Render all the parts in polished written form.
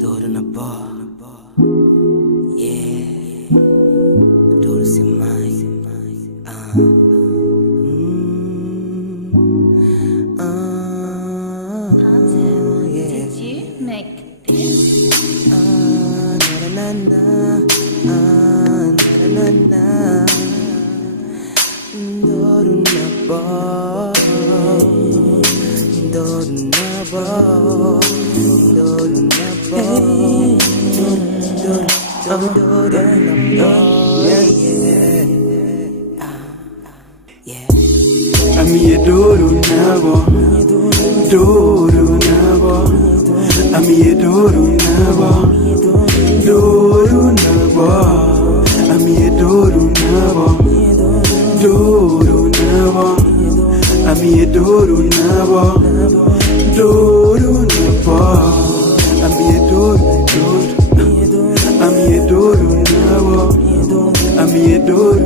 Dodo na bola, yeah. Dodo se mais, Did you make this? na na na na. Dodo na bola, dodo na bola, dodo na bola, dodo na bola, yeah. A minha Dodo na bola, Dodo na bola. A minha Dodo na bola, Dodo na bola. A minha Dodo na bola, Dodo na bola. A minha Dodo na bola, Dodo na bola. A minha Dodo, a minha Dodo na bola. A minha Dodo,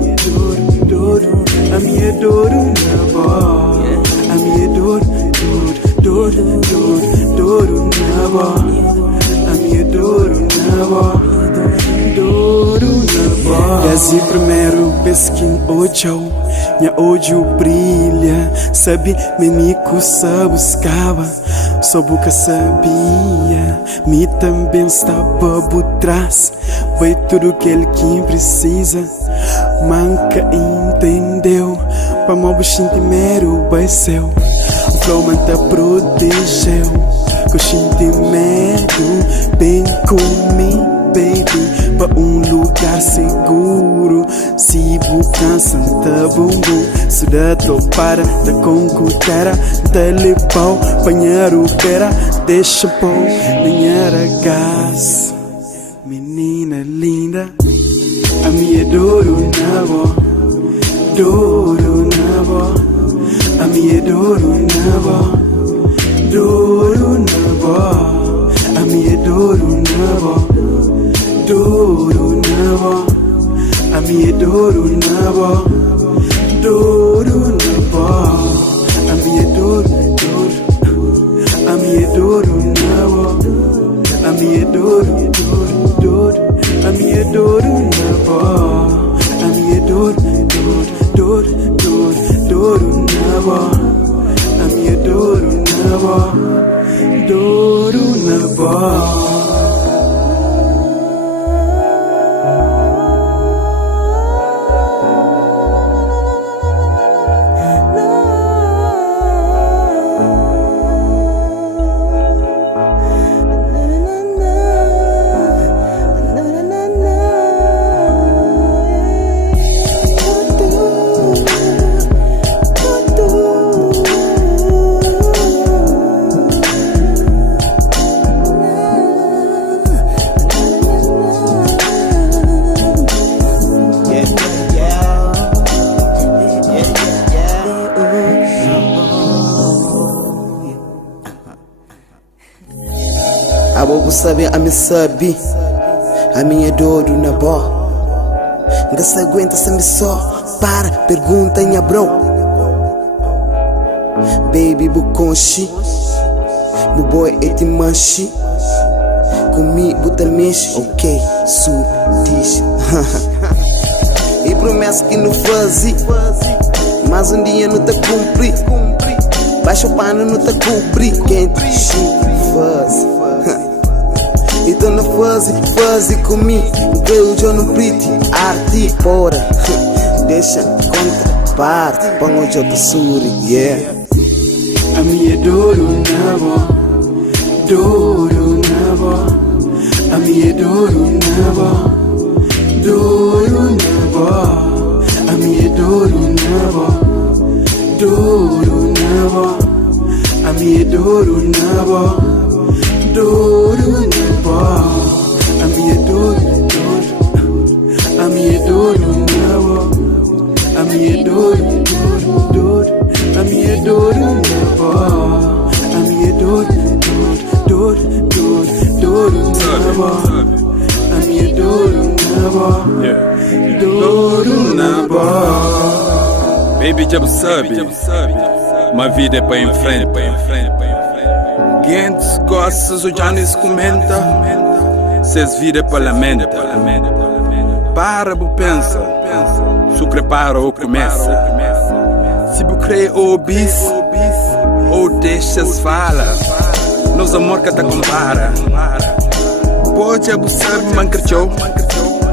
a minha Dodo na bola. A minha Dodo na bola. A minha Dodo na bola, Dodo na bola. Desde primeiro pesquim odiou, minha ódio brilha. Sabe, memico só buscava, só boca sabia. Me também estava por trás, foi tudo que ele que precisa. Manca entendeu, pra mó buxinte mero vai seu. Flow manta protegeu, coxinte medo. Vem comigo, baby, pra lugar seguro. Se cansa, tá bumbum. Se dá para da concutera, dá-lhe pau, banheiro pera. Deixa pão, linheira gás. Menina linda, a minha Dodo na bola, Dodo na bola. A minha Dodo na bola, Dodo na bola. A minha Dodo na bola, Dodo na bola. A minha Dodo na bola, Dodo na bola. A minha Dodo, a minha Dodo na bola. A minha Dodo, a minha Dodo na bola. A minha Dodo na bola. A minha Dodo na bola, Dodo na bola. A bobo sabe, a me sabe. A minha Dodo na bola. Ainda se aguenta se me só para, pergunta minha bro. Baby buconchi, bu boy eti manchi. Comigo tá mexe, ok, sub, diz. E promessa que não fazia, mas um dia não tá cumpri. Baixa o pano não tá cobrir, quente, faz. Então não faz comigo. Que eu já não priti, arte, bora. Deixa contraparte, põe o jogo suri, yeah. A minha Dodo na bola, Dodo na bola. A minha Dodo na bola, Dodo na bola. A minha Dodo na bola, Dodo na bola. A minha Dodo na bola, Dodo na bola. A minha Dodo, a minha Dodo na bola. A minha Dodo, a minha Dodo na bola. A minha Dodo na bola. A minha Dodo na bola, Dodo na bola. Baby já sabe, uma vida é pra em frente. Quem gosta, o Janis comenta, cês vida é pra lamenta. Para, bu pensa, se prepara ou começa. Se bu crê ou bis, ou deixas fala, nos amor que te compara. Pode abusar, man cresceu,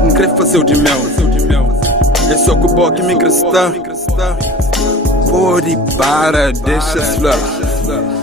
não quer fazer o de mel. É só que o boque me cresta. Pode para, deixa flor.